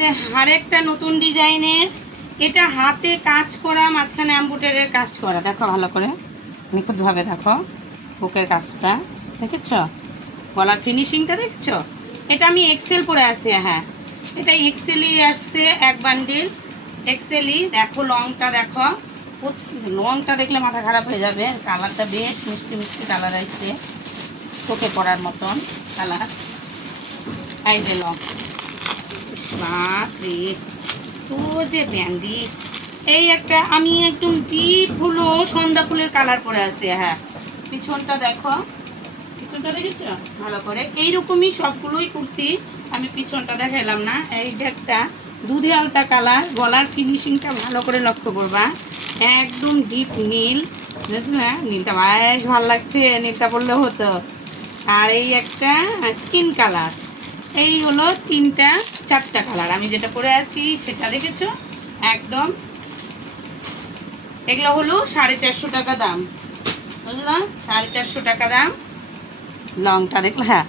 যে আরেকটা নতুন ডিজাইনের, এটা হাতে কাজ করা, মাঝখানে এমব্রয়ডারির কাজ করা। দেখো ভালো করে নিখুঁতভাবে দেখো বুকের কাজটা, দেখেছ? গলার ফিনিশিংটা দেখেছ? এটা আমি এক্সেল পরে আছি। হ্যাঁ, এটা এক্সেলই আসছে, এক বান্ডিল এক্সেলই। দেখো লংটা দেখো, লংটা দেখলে মাথা খারাপ হয়ে যাবে। কালারটা বেশ মিষ্টি মিষ্টি কালার আসছে, চোখে পড়ার মতন কালার। এই যে লং, বাপরে তো যে ব্যান্ডিস। এই একটা আমি একদম ডিপ হলো সন্ধ্যা ফুলের কালার পরে আছে। হ্যাঁ, পিছনটা দেখো, পিছনটা দেখেছ ভালো করে? এইরকমই সবগুলোই কুর্তি, আমি পিছনটা দেখাইলাম না। এই যে একটা দুধে আলতা কালার, গলার ফিনিশিংটা ভালো করে লক্ষ্য করবা, একদম ডিপ নীল, বুঝলে? নীলটা বেশ ভালো লাগছে, নীলটা পরলে হতো। আর এই একটা স্কিন কালার। এই হলো তিনটা চারটা কালার, আমি যেটা পরে আছি সেটা দেখেছো একদম। এগুলো হলো 450 টাকা দাম, বুঝলাম? 450 টাকা দাম। লংটা দেখলে, হ্যাঁ